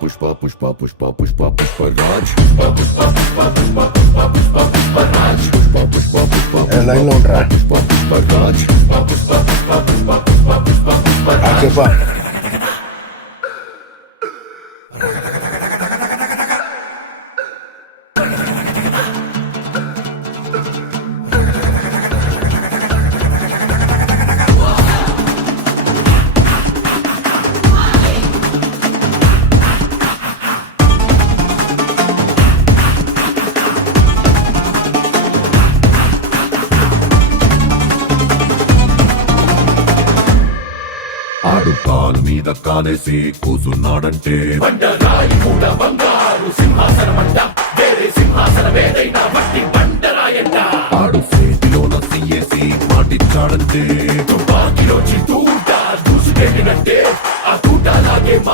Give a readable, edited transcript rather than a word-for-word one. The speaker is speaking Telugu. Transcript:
పుష్ప పుష్ప పుష్ప పుష్ప పుష్పరాజ్ పుష్ప పుష్ప పుష్ప పుష్ప పుష్ప పుష్పరాజ్ పుష్ప పుష్ప పుష్ప లైన్ లో ఉంటారా పుష్ప పుష్పరాజ్ పుష్ప పుష్ప పుష్ప పుష్ప పుష్ప పుష్పరాజ్ చెప్పా ఆడు కాలు మీద కాలేసి కూసున్నాడంటే బండరాయి కూడా బంగారు సింహాసనమంట వేరే సింహాసనమేదైనా మట్టి బండరాయంట ఆడు చేతిలోన తీయేసి మాటిచ్చాడంటే తుపాకిలోచి తూట దూసుకెళ్ళినట్టే ఆ తూట లాగే